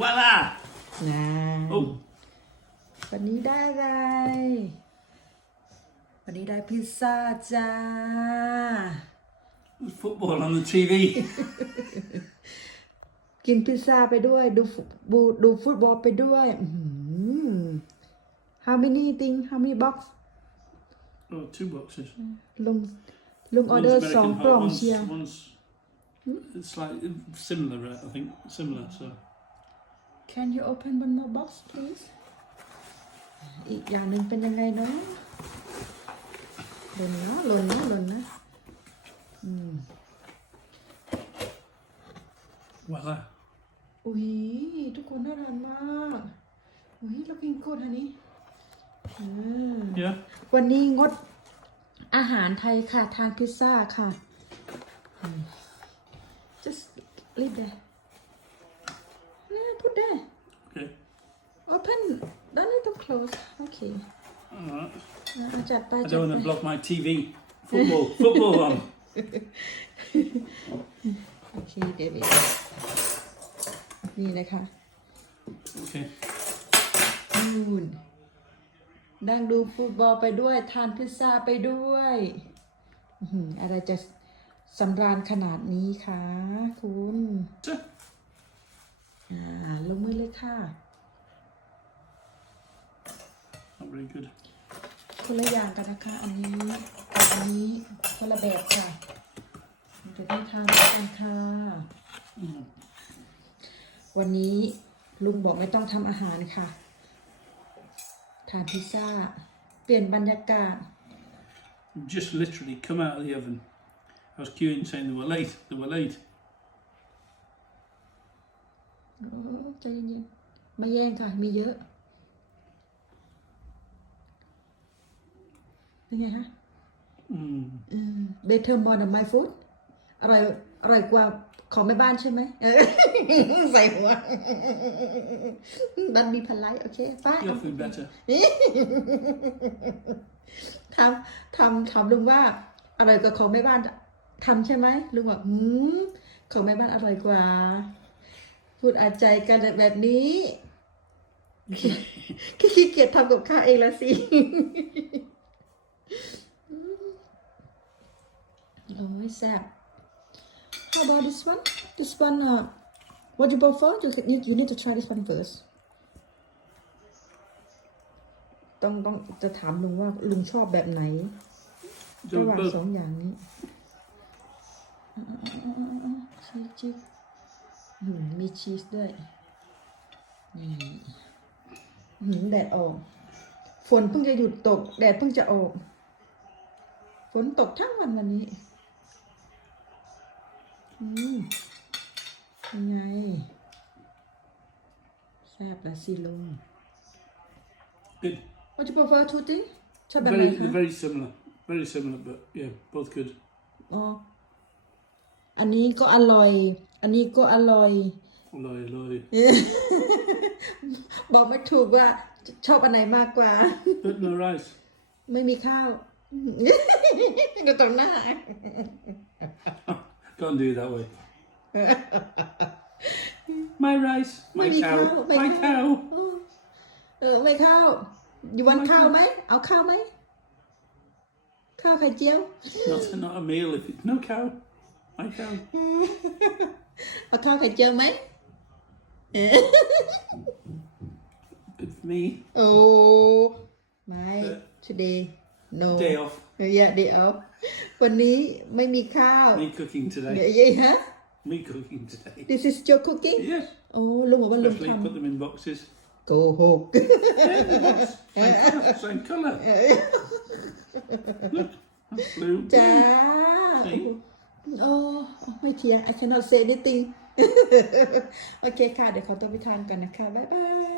Voila! นะ Oh, วันนี้ได้อะไร วันนี้ได้พิซซ่าจ้า there's football on the TV. กินพิซซ่าไปด้วย ดูฟุดูดูฟุตบอลไปด้วยอื้อหือ How many thing How many box oh, two boxes. ลุงลุงออ One's เดอร์ American สอง hot, กล่อง one's- เชียร์ One's, it's like similar, right, I think. Similar, so. Can you open one more box please อีกอย่างหนึ่งเป็นยังไงเนาะหล่นเนาะหล่นนะหล่นนะ Voila. อุ้ยทุกคนน่าทานมากอุ้ยเรากินกดอันนี้อืม Yeah? วันนี้งดอาหารไทยค่ะ ทานพิซซ่าค่ะอืม just leave there yeah put there Okay. open don't need to close okay Alright. อะจัดไป I จัด don't want ไป to block my TV. Football. football on. โอเคเดวิดนี่นะคะ Okay. นู่นนั่งดูฟุตบอลไปด้วย ทานพิซซ่าไปด้วยอื้อหืออะไรจะ สำราญขนาดนี้คะคุณ So, อ่าลงมือเลยค่ะ not very good. คนละอย่างกันนะคะ อันนี้กับอันนี้คนละแบบค่ะมันจะได้ทานด้วยกันค่ะวันนี้ลุงบอกไม่ต้องทำอาหารค่ะ ทานพิซซ่า เปลี่ยนบรรยากาศ Just literally come out of the oven. I was queuing saying they were late. They were late. โอ้ใจเย็นๆไม่แย่งค่ะ มีเยอะ เป็นไงฮะ Mm. อืม better more than my food อร่อยอร่อยกว่าของแม่บ้านใช่ไหมเออ ใส่หัว บันมีพลัยโอเคไป้า Your food better. ทำทำถามลุงว่าอร่อยกว่าของแม่บ้าน ทำใช่ไหมลุงบอกอืมของแม่บ้านอร่อยกว่า พูดอาใจกันแบบนี้ขี้เกียจทำกับข้าวเองละสิโอ้ยแซ่บ How about this one this one uh what you prefer you, you you need to try this one first ต้องต้องจะถามลุงว่าลุงชอบแบบไหน Do ระหว่าง both. สองอย่างนี้ ชีสชีสอืมมีชีสด้วย นี่หืมแดดออก ฝนเพิ่งจะหยุดตก แดดเพิ่งจะออก ฝนตกทั้งวันวันนี้ อืมยังไงแซ่บละสิลุง Good. What you prefer two thing ชอบแบบไหน Very, they're very similar. Very similar, but yeah, both good. อ๋ ออันนี้ก็อร่อย อันนี้ก็อร่อย Loy, loy. บอกไม่ถูกว่าชอบอันไหนมากกว่า But no rice. ไม่มีข้าวดูตรงหน้า Can't do it that way. my rice, my Maybe cow, cow, maybe my cow. cow. เออไม่ข้าวอยู่วันข้าวไหม เอาข้าวไหม ข้าวไข่เจียว Not, not a meal if it's no cow. My cow. เอาข้าวไข่เจียวไหม Good for me. โอ้ไม่ today no Day off. อย่าเดี๋ยววันนี้ไม่มีข้าว Me cooking เดี๋ยว today. ยัยฮะ Me cooking today. this is your cooking Yes. โอ้ลุงบอกว่าลุง Especially ท put them in boxes. ำโกหก Same, colour, same colour. Look, that's blue. จ้า See? โอ้ไม่ เถียง I cannot say anything โอเคค่ะ เดี๋ยวขอตัวไปทานกันนะคะ บ๊ายบาย